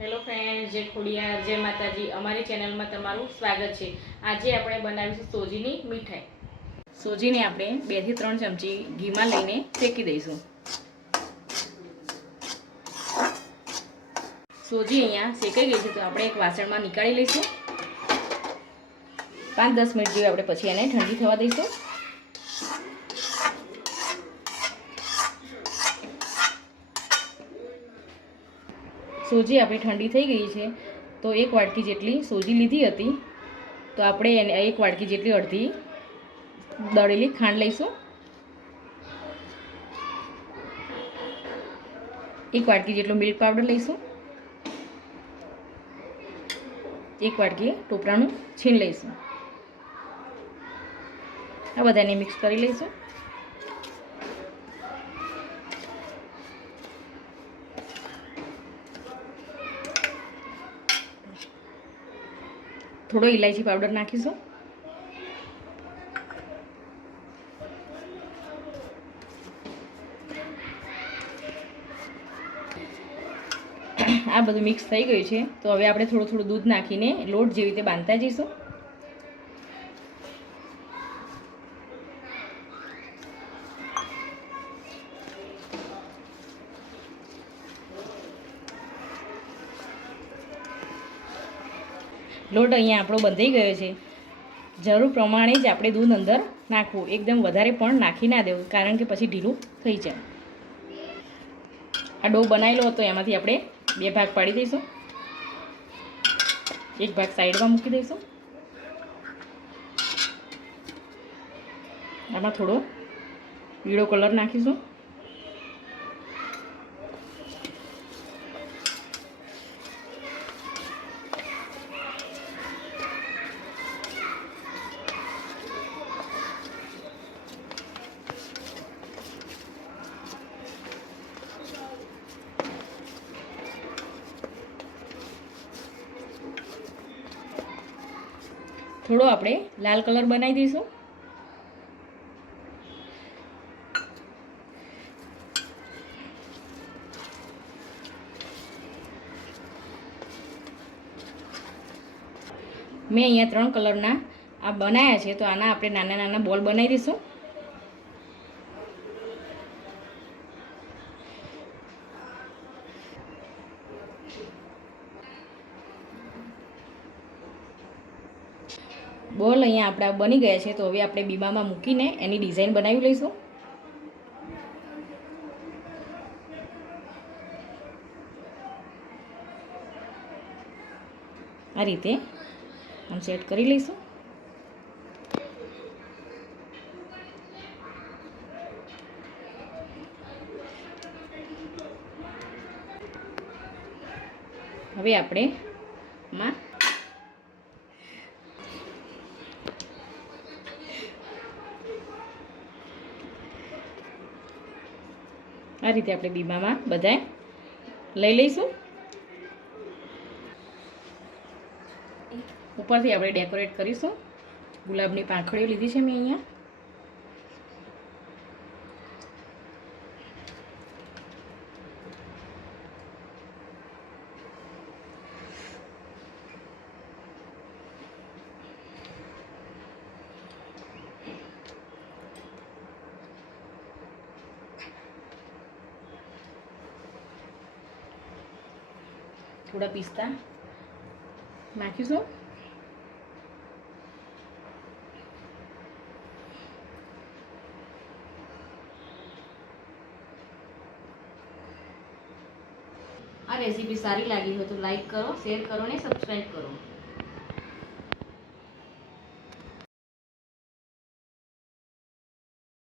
Hello friends, જય ખોડિયાર, જય માતાજી. અમારી ચેનલમાં તમારું સ્વાગત છે. આજે આપણે બનાવીશું સોજીની મીઠાઈ. સોજીને આપણે 2 થી 3 ચમચી ઘીમાં લઈને શેકી દઈશું. સોજી અહીંયા શેકાઈ ગઈ છે તો આપણે એક વાસણમાં નીકાળી લઈશું. 5-10 મિનિટ જેવી આપણે પછી એને ઠંડી થવા દઈશું. સોજી આપણી ઠંડી થઈ ગઈ છે તો 1 વાટકી જેટલી સોજી લીધી હતી તો આપણે એને 1 વાટકી જેટલી અડધી દળેલી ખાંડ લઈશું. 1 વાટકી જેટલો મિલ્ક પાવડર લઈશું. 1 વાટકી ટોપરાનું છીણ લઈશું. આ બધાને મિક્સ કરી લઈશું. થોડો ઇલાયચી પાવડર નાખીશું. આ બધું મિક્સ થઈ ગયું છે તો હવે આપણે થોડું થોડું દૂધ નાખીને લોટ જેવી રીતે બાંધતા જઈશું. લોટ અહીંયા આપણો બંધાઈ ગયો છે. જરૂર પ્રમાણે જ આપણે દૂધ અંદર નાખવું, એકદમ વધારે પણ નાખી ના દેવું કારણ કે પછી ઢીલું થઈ જાય. આ ડો બનાવેલો હતો એમાંથી આપણે 2 ભાગ પાડી દઈશું. 1 ભાગ સાઈડમાં મૂકી દઈશું. આમાં થોડો પીળો કલર નાખીશું. થોડો આપણે લાલ કલર બનાવી દઈશું. મેં અહીંયા 3 કલરના આ બનાવ્યા છે તો આના આપણે નાના નાના બોલ બનાવી દઈશું. બોલ અહીંયા આપણા બની ગયા છે તો હવે આપણે બીબામાં મૂકીને એની ડિઝાઇન બનાવી લઈશું. આ રીતે આમ સેટ કરી લઈશું. હવે આપણે આમાં આ રીતે આપણે બીબામાં બધાય લઈ લઈશું. ઉપરથી આપણે ડેકોરેટ કરીશું. ગુલાબની પાંખડીઓ લીધી છે મેં અહીંયા. થોડા પિસ્તા નાખીશું. આ રેસીપી સારી લાગી હોય તો લાઈક કરો, શેર કરો અને સબસ્ક્રાઈબ કરો.